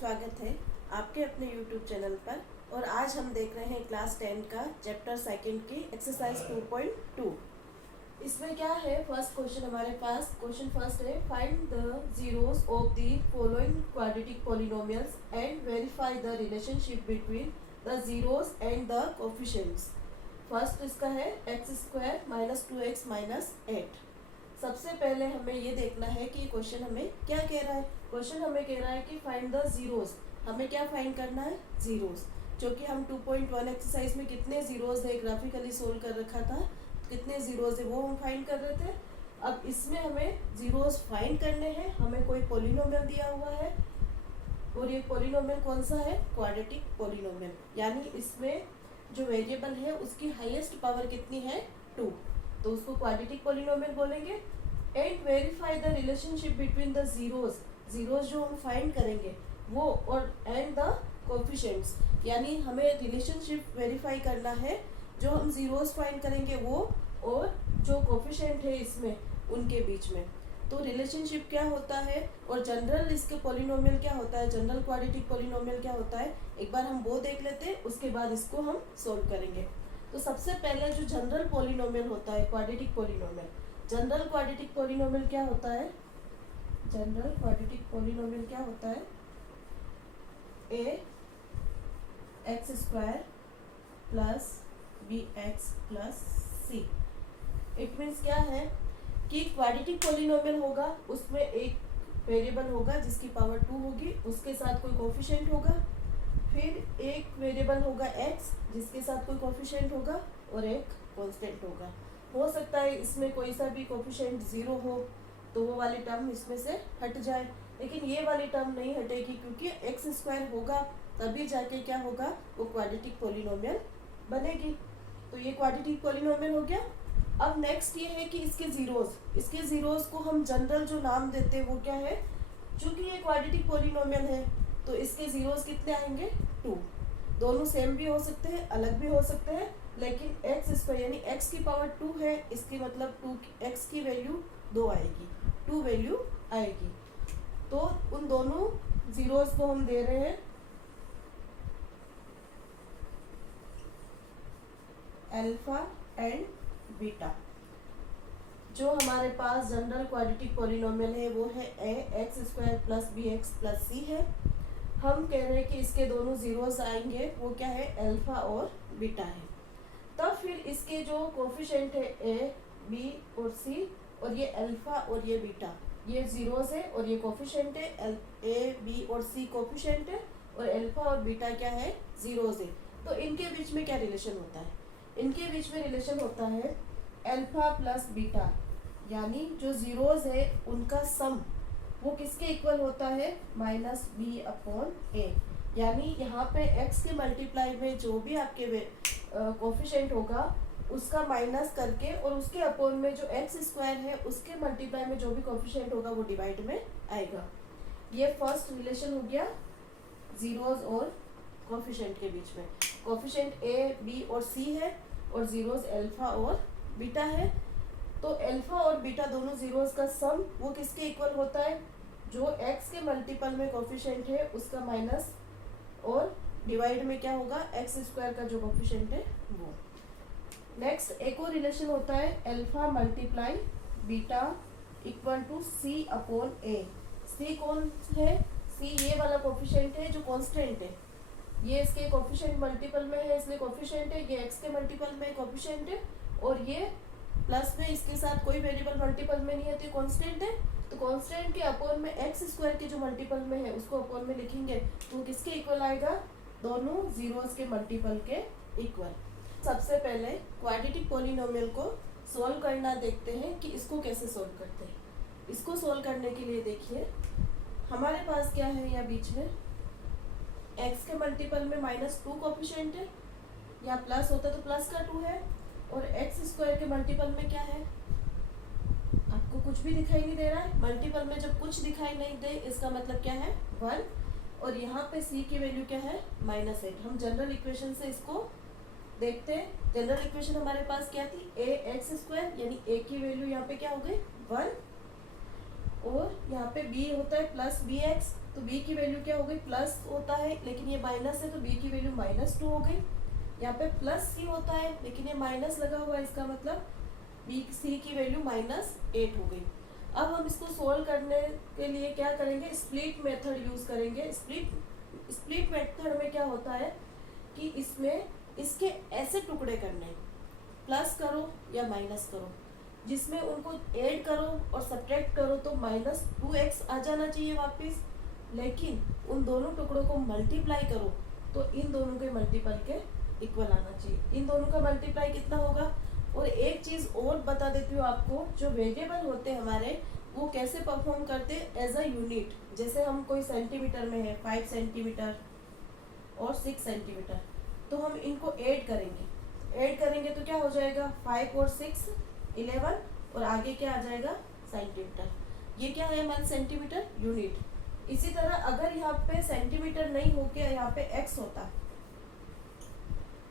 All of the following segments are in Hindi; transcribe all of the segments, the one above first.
स्वागत है आपके अपने YouTube चैनल पर। और आज हम देख रहे हैं क्लास 10 का चैप्टर सेकंड की एक्सरसाइज 2.2। इसमें क्या है, फर्स्ट क्वेश्चन हमारे पास। क्वेश्चन फर्स्ट है, find the zeros of the following quadratic polynomials and verify the relationship between the zeros and the coefficients. First इसका है x² माइनस 2x माइनस 8। सबसे पहले हमें ये देखना है कि क्वेश्चन हमें क्या कह रहा है। क्वेश्चन हमें कह रहा है कि फाइंड द जीरोस। हमें क्या फाइंड करना है? जीरोस। जो कि हम 2.1 एक्सरसाइज में कितने जीरोस है ग्राफिकली सोल्व कर रखा था, कितने जीरोस है वो हम फाइंड कर रहे थे। अब इसमें हमें जीरोस फाइंड करने हैं। हमें कोई पॉलिनोमियल दिया हुआ है और ये पॉलिनोमियल कौन सा है? Quadratic polynomial. यानी इसमें जो वेरिएबल है उसकी हाईएस्ट पावर कितनी है? 2। तो उसको क्वाड्रेटिक पॉलिनोमियल बोलेंगे। And verify the relationship between the zeros. Zeros जो हम फाइंड करेंगे वो, और एंड द कोफिशिएंट्स, यानी हमें रिलेशनशिप वेरीफाई करना है। जो हम जीरोस फाइंड करेंगे वो और जो कोफिशिएंट है इसमें उनके बीच में। तो रिलेशनशिप क्या होता है और जनरल इसके पॉलिनोमियल क्या होता है, जनरल क्वाड्रेटिक पॉलिनोमियल क्या होता है, एक बार हम वो देख लेते हैं, उसके बाद इसको हम सोल्व करेंगे। तो सबसे पहले जो जनरल पॉलिनोमियल होता है quadratic polynomial, general quadratic polynomial क्या होता है? जनरल क्वाड्रेटिक पॉलिनोमियल क्या होता है? ax² plus bx plus c। It means क्या है कि क्वाड्रेटिक पॉलिनोमियल होगा, उसमें एक वेरिएबल होगा जिसकी पावर 2 होगी, उसके साथ कोई कोफिशिएंट होगा। फिर एक वेरिएबल होगा x जिसके साथ कोई कोफिशिएंट होगा और एक कांस्टेंट होगा। हो सकता है इसमें कोई सा भी कोफिशिएंट 0 हो तो वो वाली टर्म इसमें से हट जाए, लेकिन ये वाली टर्म नहीं हटेगी क्योंकि x² होगा तभी जाके क्या होगा, वो क्वाड्रेटिक पॉलिनोमियल बनेगी। तो ये क्वाड्रेटिक पॉलिनोमियल हो गया। अब नेक्स्ट ये है कि इसके जीरोस को हम जनरल जो नाम देते हैं वो क्या है? चूंकि ये क्वाड्रेटिक पॉलिनोमियल है तो इसके जीरोस कितने आएंगे? 2। दोनों सेम भी हो सकते हैं, अलग भी हो सकते हैं, लेकिन x² यानी x की पावर 2 है, इसकी मतलब 2x की वैल्यू 2 आएगी, 2 वैल्यू आएगी। तो उन दोनों जीरोस को हम दे रहे हैं अल्फा एंड बीटा। जो हमारे पास जनरल क्वाड्रेटिक पॉलिनोमियल है वो है ax² plus bx plus c है। हम कह रहे हैं कि इसके दोनों जीरोस आएंगे, वो क्या है? अल्फा और बीटा है। तब फिर इसके जो कोफिशिएंट है a, b और c, और ये अल्फा और ये बीटा, ये जीरोस है और ये कोफिशिएंट है। a, b और c कोफिशिएंट है और अल्फा और बीटा क्या है? जीरोस है। तो इनके बीच में क्या रिलेशन होता है? इनके बीच में रिलेशन होता है अल्फा प्लस बीटा, यानी जो जीरोस है उनका सम वो किसके इक्वल होता है? -b/a। यानी यहाँ पे x के मल्टीप्लाई में जो भी आपके कोफिशिएंट होगा उसका माइनस करके, और उसके अपॉन में जो x² है उसके मल्टीप्लाई में जो भी कोफिशिएंट होगा वो डिवाइड में आएगा। ये फर्स्ट रिलेशन हो गया जीरोस और कोफिशिएंट के बीच में। कोफिशिएंट a, b और c है और जीरोस अल्फा और बीटा है। तो अल्फा और बीटा दोनों जीरोस का सम वो किसके इक्वल होता है? जो x के मल्टीपल में कोफिशिएंट है उसका माइनस, और डिवाइड में क्या होगा? x² का जो कोफिशिएंट है वो। नेक्स्ट एक और रिलेशन होता है alpha multiply beta equal to c/a। c कौन है? c ये वाला कोफिशिएंट है जो कांस्टेंट है, ये इसके कोफिशिएंट मल्टीपल में है इसलिए कोफिशिएंट है, ये x के मल्टीपल में कोफिशिएंट है, और ये प्लस में इसके साथ कोई वेरिएबल मल्टीपल में नहीं है तो ये कांस्टेंट है। तो कांस्टेंट के अपॉन में x² के जो मल्टीपल में है उसको अपॉन में लिखेंगे तो किसके इक्वल आएगा? दोनों जीरोस के मल्टीपल के इक्वल। सबसे पहले क्वाड्रेटिक पॉलिनोमियल को सोल्व करना देखते हैं कि इसको कैसे सोल्व करते हैं। इसको सोल्व करने के लिए देखिए हमारे पास क्या है, यहाँ बीच में x के मल्टीपल में -2 कोफिशिएंट है, या प्लस होता तो प्लस का 2 है, और x² के मल्टीपल में क्या है? आपको कुछ भी दिखाई नहीं दे रहा है। मल्टीपल में जब कुछ दिखाई नहीं दे इसका मतलब क्या है? 1। और यहाँ पे c की वैल्यू क्या है? -8। हम जनरल इक्वेशन से इसको देखते हैं। जनरल इक्वेशन हमारे पास क्या थी? ax² यानी a की वैल्यू यहाँ पे क्या हो गई? 1, और यहाँ पे b होता है प्लस bx, तो तो b की वैल्यू क्या हो गई, प्लस होता है लेकिन ये माइनस है तो b की वैल्यू -2 हो गई। यहाँ पे प्लस c होता है लेकिन ये माइनस लगा हुआ है, इसका मतलब c की वैल्यू -8 हो गई। अब हम इसको सोल्व करने के लिए क्या करेंगे, स्प्लिट मेथड यूज करेंगे। स्प्लिट मेथड में क्या होता है कि इसमें इसके ऐसे टुकड़े करने, प्लस करो या माइनस करो, जिसमें उनको ऐड करो और सब्ट्रैक्ट करो तो -2x आ जाना चाहिए वापस, लेकिन उन दोनों टुकड़ों को मल्टीप्लाई करो तो इन दोनों के मल्टीपल के इक्वल आना चाहिए। इन दोनों का मल्टीप्लाई कितना होगा। और एक चीज़ और बता देती हूँ आपको, जो वेरिएबल होते हैं हमारे वो कैसे परफॉर्म करते हैं एज अ यूनिट। जैसे हम कोई सेंटीमीटर में है 5 सेंटीमीटर और 6 सेंटीमीटर, तो हम इनको ऐड करेंगे तो क्या हो जाएगा, 5 और 6 11 और आगे क्या आ जाएगा, सेंटीमीटर। ये क्या है हमारे सेंटीमीटर यूनिट। इसी तरह अगर यहाँ पे सेंटीमीटर नहीं होके यहाँ पे एक्स होता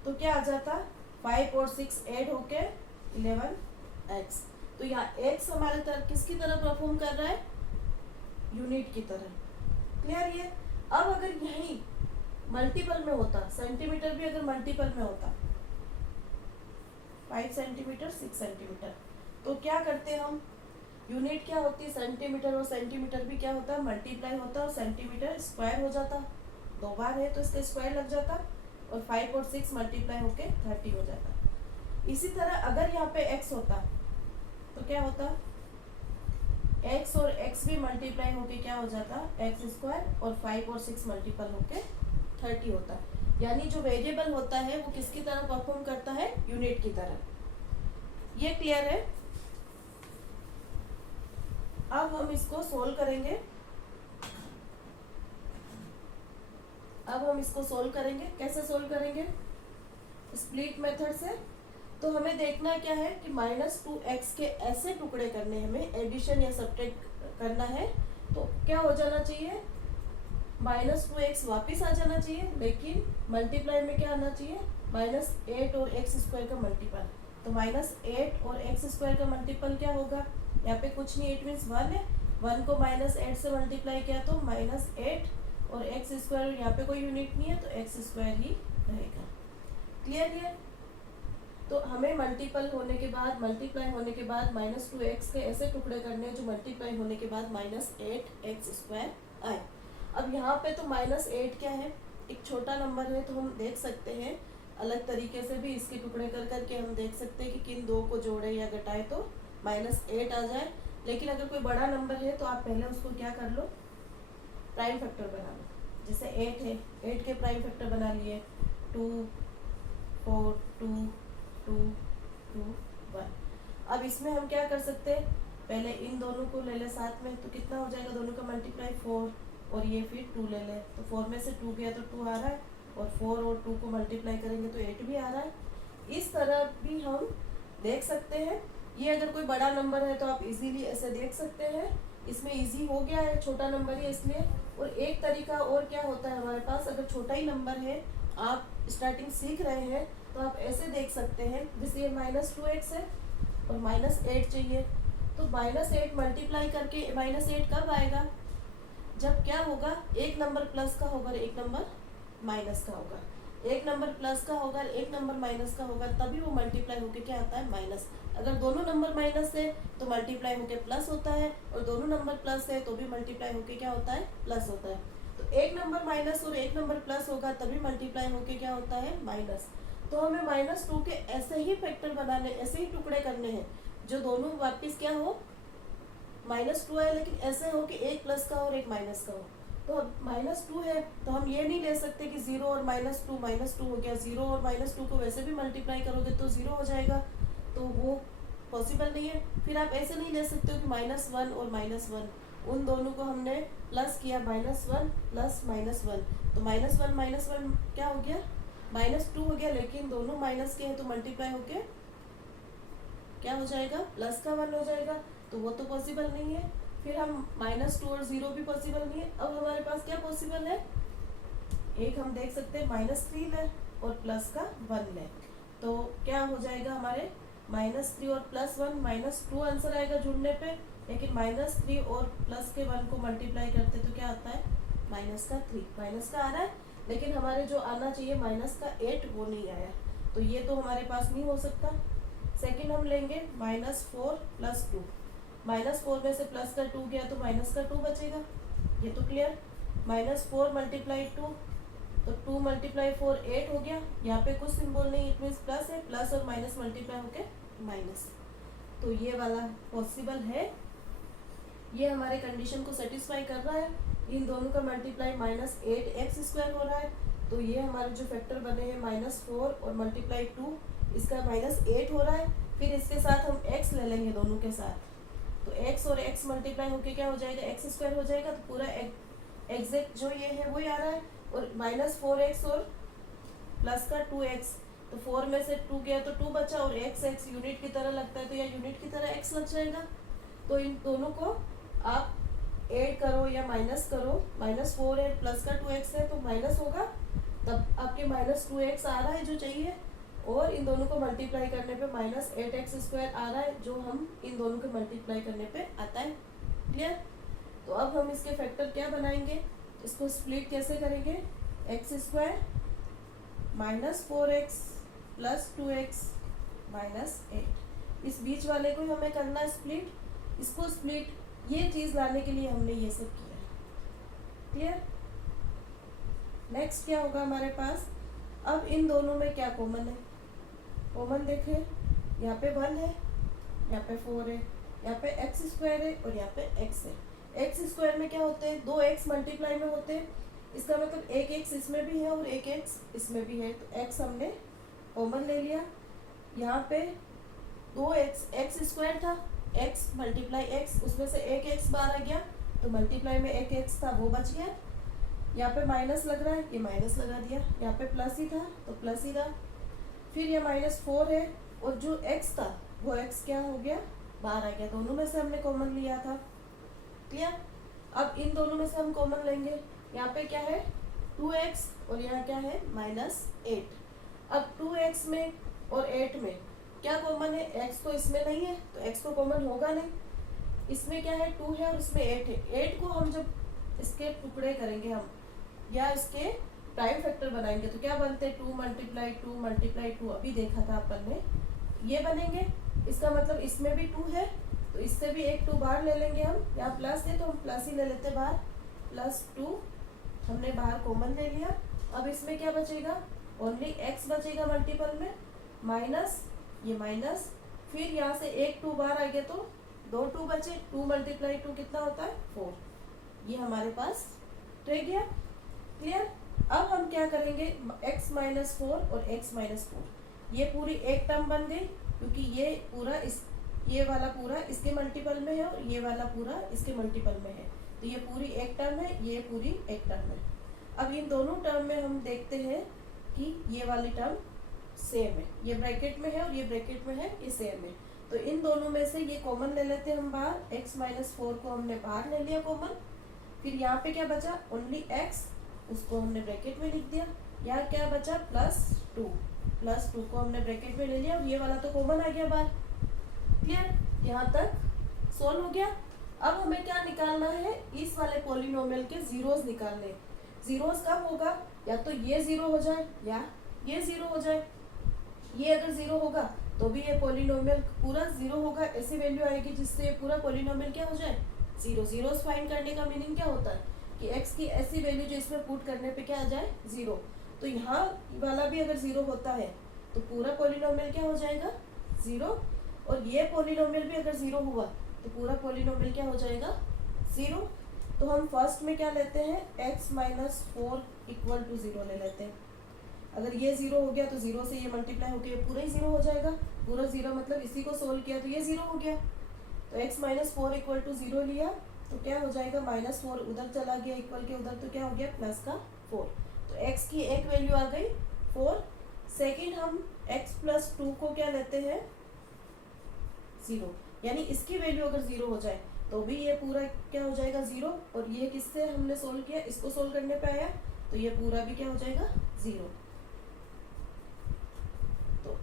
तो क्या आ जाता, 5 और 6 ऐड होके 11x। तो यहाँ x हमारे तरफ किसकी तरह परफॉर्म कर रहा है, यूनिट की तरह। क्लियर ये। अब अगर यही मल्टीपल में होता, सेंटीमीटर भी अगर मल्टीपल में होता 5 सेंटीमीटर 6 सेंटीमीटर, तो क्या करते हम, यूनिट क्या होती है सेंटीमीटर, और सेंटीमीटर भी क्या होता है मल्टीप्लाई होता है और सेंटीमीटर स्क्वायर हो जाता, 2 बार है तो इसका स्क्वायर लग जाता और 5 और 6 मल्टीप्लाई होके 30 हो जाता। इसी तरह अगर यहाँ पे x होता तो क्या होता, x और x भी मल्टीप्लाई होके क्या हो जाता, x स्क्वायर, और 5 और 6 मल्टीपल होके 30 होता। यानी जो वेरिएबल होता है वो किसकी तरह परफॉर्म करता है, यूनिट की तरह। ये क्लियर है। अब हम इसको सोल्व करेंगे। कैसे सोल्व करेंगे, स्प्लिट मेथड से। तो हमें देखना क्या है कि -2x के ऐसे टुकड़े करने, हमें एडिशन या सब्ट्रैक्ट करना है तो क्या हो जाना चाहिए, -2x वापस आ जाना चाहिए, लेकिन मल्टीप्लाई में क्या आना चाहिए, -8 और x स्क्वायर का मल्टीपल। तो -8 और x स्क्वायर का मल्टीपल क्या होगा, यहाँ पे कुछ नहीं, 8 मीन्स 1 है, 1 को -8 से मल्टीप्लाई किया तो -8 और x स्क्वायर, यहाँ पे कोई यूनिट नहीं है तो x स्क्वायर ही रहेगा। क्लियर है। तो हमें मल्टीप्लाई होने के बाद -2x के ऐसे टुकड़े करने जो मल्टीप्लाई होने के बाद -8x स्क्वायर आए। अब यहाँ पे तो -8 क्या है, एक छोटा नंबर है, तो हम देख सकते हैं अलग तरीके से भी इसके टुकड़े कर करके हम देख सकते हैं कि किन दो को जोड़े या घटाए तो -8 आ जाए। लेकिन अगर कोई बड़ा नंबर है तो आप पहले उसको क्या कर लो, प्राइम फैक्टर बना लो। जैसे 8 है, 8 के प्राइम फैक्टर बना लिए 2 4 2 2 2 1। अब इसमें हम क्या कर सकते हैं, पहले इन दोनों को ले ले साथ में, तो कितना हो जाएगा, दोनों का मल्टीप्लाई 4 और ये फिर 2 ले ले, तो 4 में से 2 गया तो 2 आ रहा है, और 4 और 2 को मल्टीप्लाई करेंगे तो 8 भी आ रहा है। इस तरह भी हम देख सकते हैं। ये अगर कोई बड़ा नंबर है तो आप इजीली ऐसे देख सकते हैं, इसमें इजी हो गया है, छोटा नंबर है इसलिए। और एक तरीका और क्या होता है हमारे पास, अगर छोटा ही नंबर है, आप स्टार्टिंग सीख रहे हैं तो आप ऐसे देख सकते हैं, जैसे ये -2x है और -8 चाहिए, तो -8 मल्टीप्लाई करके -8 कब आएगा, जब क्या होगा, एक नंबर प्लस का होगा और एक नंबर माइनस का होगा। एक नंबर प्लस का होगा और एक नंबर माइनस का होगा, तभी वो मल्टीप्लाई होके क्या आता है, माइनस। अगर दोनों नंबर माइनस है तो मल्टीप्लाई होके प्लस होता है, और दोनों नंबर प्लस है तो भी मल्टीप्लाई होके क्या होता है, प्लस होता है। तो एक नंबर माइनस और एक नंबर प्लस होगा तभी मल्टीप्लाई होके क्या होता है, माइनस। तो हमें -2 के ऐसे ही फैक्टर बनाने, ऐसे ही टुकड़े करने हैं जो दोनों वापस क्या हो, -2 है लेकिन ऐसे हो कि एक प्लस का और एक माइनस का हो। तो -2 है तो हम ये नहीं ले सकते कि 0 और -2 हो गया, 0 और -2 को वैसे भी मल्टीप्लाई करोगे तो 0 हो जाएगा, तो वो पॉसिबल नहीं है। फिर आप ऐसे नहीं ले सकते हो कि -1 और -1, उन दोनों को हमने प्लस किया, -1 प्लस -1, तो -1 क्या हो गया, -2 हो गया, लेकिन दोनों माइनस के हैं तो मल्टीप्लाई होके क्या हो जाएगा, प्लस का 1 हो जाएगा, तो वो तो पॉसिबल नहीं है। फिर हम -2 और 0 भी पॉसिबल नहीं है। अब हमारे पास क्या पॉसिबल है, एक हम देख सकते हैं -3 ले और प्लस का 1 ले, तो क्या हो जाएगा हमारे -3 और +1, -2 आंसर आएगा जुड़ने पे, लेकिन -3 और प्लस के 1 को मल्टीप्लाई करते तो क्या आता है माइनस का 3, माइनस का आ रहा है, लेकिन हमारे जो आना चाहिए माइनस का 8 वो नहीं आया, तो ये तो हमारे पास नहीं हो सकता। सेकंड हम लेंगे -4 + 2, -4 में से प्लस का 2 गया तो माइनस का 2 बचेगा, ये तो क्लियर। -4 × 2 तो 2 × 4 8 हो गया, यहाँ पे कुछ सिंबल नहीं, इट मीन्स प्लस है, प्लस और माइनस मल्टीप्लाई होके माइनस, तो ये वाला पॉसिबल है, ये हमारे कंडीशन को सेटिस्फाई कर रहा है। इन दोनों का मल्टीप्लाई -8x² हो रहा है, तो ये हमारे जो फैक्टर बने हैं -4 और ×2 इसका -8 हो रहा है। फिर इसके साथ हम x ले लेंगे दोनों के साथ, तो x और x मल्टीप्लाई होके क्या हो जाएगा, x² हो जाएगा, तो पूरा एग्जैक्ट जो ये है वही आ रहा है, और -4x और प्लस का 2x, तो 4 में से 2 गया तो 2 बचा, और x यूनिट की तरह लगता है तो यह यूनिट की तरह x लग जाएगा। तो इन दोनों को आप ऐड करो या माइनस करो, -4 है प्लस का 2x है तो माइनस होगा, तब आपके -2x आ रहा है जो चाहिए, और इन दोनों को मल्टीप्लाई करने पे -8x² आ रहा है जो हम इन दोनों के मल्टीप्लाई करने पे आता है। क्लियर? तो अब हम इसके फैक्टर क्या बनाएंगे, इसको स्प्लिट कैसे करेंगे, x² -4x + 2x -8, इस बीच वाले को हमें करना है स्प्लिट, इसको स्प्लिट ये चीज लाने के लिए हमने ये सब किया है। क्लियर? नेक्स्ट क्या होगा हमारे पास, अब इन दोनों में क्या कॉमन है, कॉमन देखें, यहाँ पे 1 है, यहाँ पे 4 है, यहाँ पे x² है और यहाँ पे x है। x² में क्या होते हैं, 2x मल्टीप्लाई में होते हैं, इसका मतलब एक x इसमें भी है और एक x इसमें भी है, तो x हमने कॉमन ले लिया। यहाँ पे 2x था, x × x, उसमें से एक x बाहर आ गया, तो मल्टीप्लाई में एक x था वो बच गया। यहाँ पे माइनस लग रहा है, ये माइनस लगा दिया, यहाँ पे प्लस ही था तो प्लस ही रहा। फिर ये -4 है, और जो x था वो x क्या हो गया, बाहर आ गया, दोनों में से हमने कॉमन लिया था। क्लियर? अब इन दोनों में से हम कॉमन लेंगे, यहाँ पे क्या है 2x और यहाँ क्या है -8। अब 2x में और 8 में क्या कॉमन है, x तो इसमें नहीं है तो x तो कॉमन होगा नहीं, इसमें क्या है 2 है और इसमें 8 है। 8 को हम जब इसके टुकड़े करेंगे हम या इसके प्राइम फैक्टर बनाएंगे तो क्या बनते हैं, 2 × 2 अभी देखा था अपन ने, ये बनेंगे। इसका मतलब इसमें भी 2 है तो इससे भी एक 2 बाहर ले लेंगे हम, यहाँ प्लस है तो हम प्लस ही ले लेते बाहर, +2 हमने बाहर कॉमन ले लिया। अब इसमें क्या बचेगा, ओनली x बचेगा मल्टीपल में, माइनस ये माइनस, फिर यहाँ से एक 2 बाहर आ गया तो 2 2 बचे, 2 × 2 कितना होता है 4, ये हमारे पास रह गया। क्लियर? अब हम क्या करेंगे, x -4 और x -4, ये पूरी एक टर्म बन गई, क्योंकि ये पूरा ये वाला पूरा इसके मल्टीपल में है और ये वाला पूरा इसके मल्टीपल में है, तो ये पूरी एक टर्म है, ये पूरी एक टर्म है। अब इन दोनों टर्म में हम देखते हैं कि ये वाली टर्म सेम है, ये ब्रैकेट में है और ये ब्रैकेट में है, ये सेम है, तो इन दोनों में से ये कॉमन ले लेते हैं हम बाहर, x -4 को हमने बाहर ले लिया कॉमन। फिर यहाँ पे क्या बचा, ओनली x, उसको हमने ब्रैकेट में लिख दिया। यहाँ क्या बचा, +2 को हमने ब्रैकेट में ले लिया, और ये वाला तो कॉमन आ गया बाहर। क्लियर? यहाँ तक सोल्व हो गया। अब हमें क्या निकालना है, इस वाले पॉलिनोमियल के जीरोस निकालने। जीरोस कब होगा, या तो ये 0 हो जाए या ये 0 हो जाए। ये अगर 0 होगा तो भी ये पॉलिनोमियल पूरा 0 होगा, ऐसी वैल्यू आएगी जिससे ये पूरा पॉलिनोमियल क्या हो जाए 0। जीरोस फाइंड करने का मीनिंग क्या होता है कि x की ऐसी वैल्यू जो इसमें पुट करने पे क्या आ जाए 0। तो यहाँ वाला भी अगर 0 होता है तो पूरा पॉलिनोमियल क्या हो जाएगा 0, और ये पॉलिनोमियल भी अगर 0 हुआ तो पूरा पॉलिनोमियल क्या हो जाएगा 0। तो हम फर्स्ट में क्या लेते हैं, x -4 = 0 ले लेते हैं। अगर ये 0 हो गया तो 0 से ये मल्टीप्लाई होकर पूरा ही 0 हो जाएगा, पूरा 0 मतलब इसी को सोल्व किया तो ये 0 हो गया। तो x -4 = 0 लिया तो क्या हो जाएगा, -4 उधर चला गया इक्वल के उधर, तो क्या हो गया +4। तो x की एक वैल्यू आ गई 4। सेकेंड हम x + 2 को क्या लेते हैं 0, यानी इसकी वैल्यू अगर 0 हो जाए तो भी ये पूरा क्या हो जाएगा 0, और ये किससे हमने सोल्व किया, इसको सोल्व करने पे आया तो ये पूरा भी क्या हो जाएगा 0। तो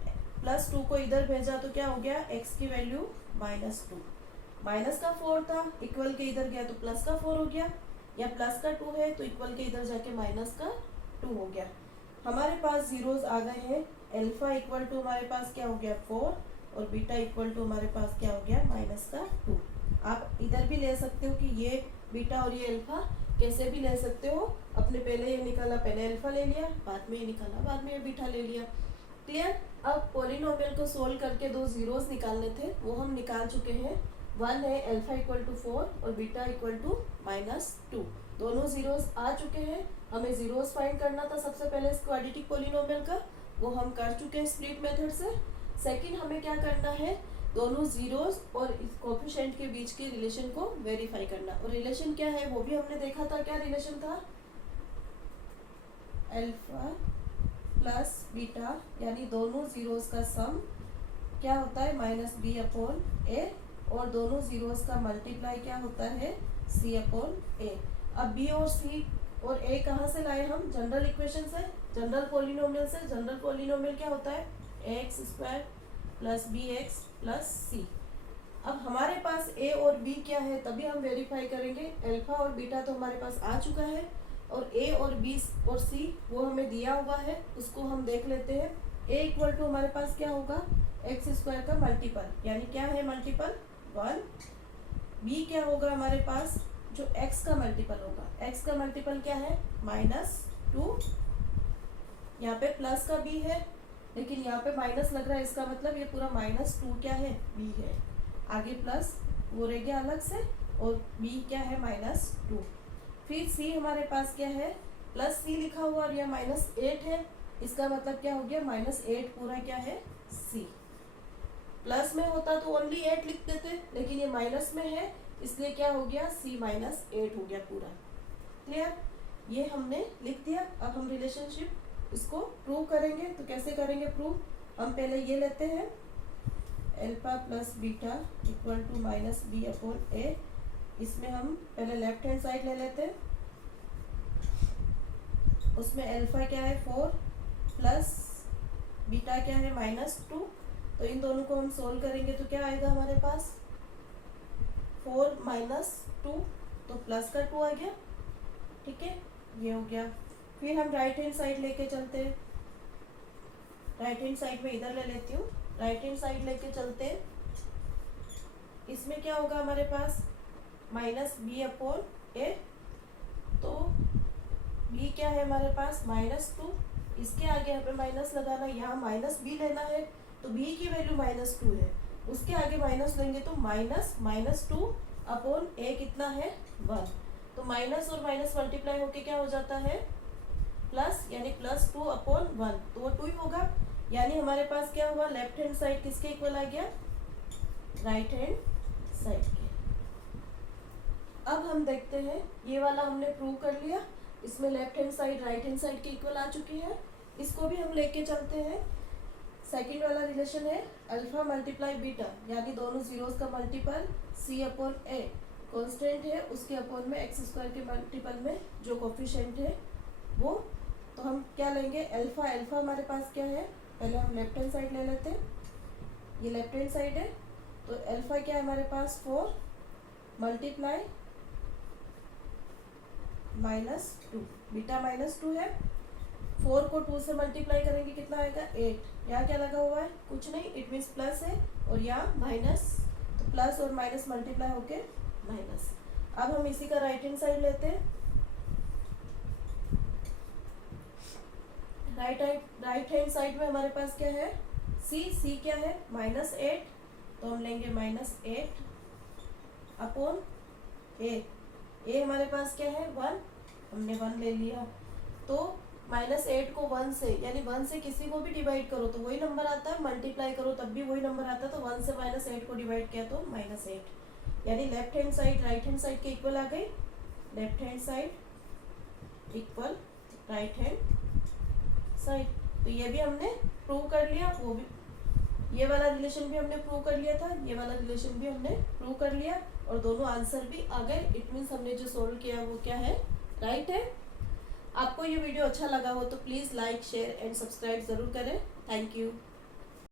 +2 को इधर भेजा तो क्या हो गया, x की वैल्यू -2, माइनस का 4 था इक्वल के इधर गया तो प्लस का 4 हो गया। या प्लस का 2 है तो इक्वल के इधर जाके माइनस का 2 हो गया। हमारे पास जीरोस आ गए हैं। अल्फा इक्वल टू हमारे पास क्या हो गया 4 और बीटा इक्वल टू हमारे पास क्या हो गया माइनस का 2। आप इधर भी ले सकते हो कि ये बीटा और ये अल्फा कैसे भी ले सकते हो। अपने पहले ये निकाला, पहले अल्फा ले लिया, बाद में ये निकाला, बाद में ये बीटा ले लिया। क्लियर। अब पॉलिनोमियल को सोल्व करके दो जीरोस निकालने थे, वो हम निकाल चुके हैं। वन है अल्फा इक्वल टू 4 और बीटा इक्वल टू -2। दोनों जीरोस आ चुके हैं। हमें जीरोस फाइंड करना था सबसे पहले इस क्वाड्रेटिक पॉलिनोमियल का, वो हम कर चुके हैं स्प्लिट मेथड से। सेकंड हमें क्या करना है, दोनों जीरोस और इस कोफिशिएंट के बीच के रिलेशन को वेरीफाई करना। और रिलेशन क्या है वो भी हमने देखा था। क्या रिलेशन था, अल्फा प्लस बीटा यानी दोनों जीरोस का सम क्या होता है -b/a और दोनों जीरोस का मल्टीप्लाई क्या होता है c/a। अब b और c और a कहाँ से लाए हम, जनरल इक्वेशन से, जनरल पॉलिनोमियल से। जनरल पॉलिनोमियल क्या होता है ax² + bx + c। अब हमारे पास a और b क्या है तभी हम वेरीफाई करेंगे। अल्फा और बीटा तो हमारे पास आ चुका है और a और b और c वो हमें दिया हुआ है, उसको हम देख लेते हैं। a इक्वल टू हमारे पास क्या होगा x² का मल्टीपल, यानी क्या है मल्टीपल 1। b क्या होगा हमारे पास, जो x का मल्टीपल होगा। x का मल्टीपल क्या है -2। यहाँ पे प्लस का b है लेकिन यहाँ पे माइनस लग रहा है, इसका मतलब ये पूरा -2 क्या है b है। आगे प्लस वो रह गया अलग से और b क्या है -2। फिर c हमारे पास क्या है +c लिखा हुआ और यह -8 है, इसका मतलब क्या हो गया -8 पूरा क्या है c। प्लस में होता तो ओनली 8 लिख देते, लेकिन ये माइनस में है इसलिए क्या हो गया c -8 हो गया पूरा। क्लियर, ये हमने लिख दिया। अब हम रिलेशनशिप इसको प्रूव करेंगे। तो कैसे करेंगे प्रूव, हम पहले ये लेते हैं alpha plus beta equal to -b/a। इसमें हम पहले लेफ्ट हैंड साइड ले लेते हैं। उसमें अल्फा क्या है 4 प्लस बीटा क्या है -2। तो इन दोनों को हम सोल्व करेंगे तो क्या आएगा हमारे पास 4 - 2 तो प्लस का 2 आ गया। ठीक है, ये हो गया। फिर हम राइट हैंड साइड लेके चलते हैं। राइट हैंड साइड में इधर ले लेती हूँ, राइट हैंड साइड लेके चलते हैं। इसमें क्या होगा हमारे पास -b/a। तो b क्या है हमारे पास -2, इसके आगे यहाँ पे माइनस लगाना, यहाँ -b लेना है तो b की वैल्यू -2 है, उसके आगे माइनस लेंगे तो -2/a कितना है 1। तो माइनस और माइनस मल्टीप्लाई होके क्या हो जाता है प्लस, यानी +2/1 तो वो 2 ही होगा। यानी हमारे पास क्या हुआ लेफ्ट हैंड साइड किसके इक्वल आ गया राइट हैंड साइड के। अब हम देखते हैं, ये वाला हमने प्रूव कर लिया, इसमें left hand side right hand side के इक्वल आ चुकी है। इसको भी हम लेके चलते हैं। सेकंड वाला रिलेशन है अल्फा मल्टीप्लाई बीटा, यानी दोनों जीरोस का मल्टीपल c/a कांस्टेंट है, उसके अपॉन में x² के मल्टीपल में जो कोफिशिएंट है वो। तो हम क्या लेंगे अल्फा, अल्फा हमारे पास क्या है, पहले हम लेफ्ट हैंड साइड ले लेते हैं। ये लेफ्ट हैंड साइड है तो अल्फा क्या है हमारे पास 4 मल्टीप्लाई -2, बीटा -2 है। 4 को 2 से मल्टीप्लाई करेंगे कितना आएगा 8। यहाँ क्या लगा हुआ है कुछ नहीं, इट मीन्स प्लस है और यहाँ माइनस, तो प्लस और माइनस मल्टीप्लाई होके माइनस। अब हम इसी का राइट हैंड साइड लेते हैं। राइट हैंड साइड में हमारे पास क्या है c क्या है -8, तो हम लेंगे -8/a हमारे पास क्या है 1, हमने 1 ले लिया। तो -8 को 1 से, यानी 1 से किसी को भी डिवाइड करो तो वही नंबर आता है, मल्टीप्लाई करो तब भी वही नंबर आता है। तो 1 से -8 को डिवाइड किया तो -8, यानी left hand side right hand side के इक्वल आ गई। Left hand side equal right hand side. तो ये भी हमने प्रूव कर लिया, वो भी ये वाला रिलेशन भी हमने प्रूव कर लिया था, ये वाला रिलेशन भी हमने प्रूव कर लिया और दोनों आंसर भी आ गए। इट मीन्स हमने जो सोल्व किया वो क्या है राइट है। आपको ये वीडियो अच्छा लगा हो तो please like share and subscribe ज़रूर करें। Thank you.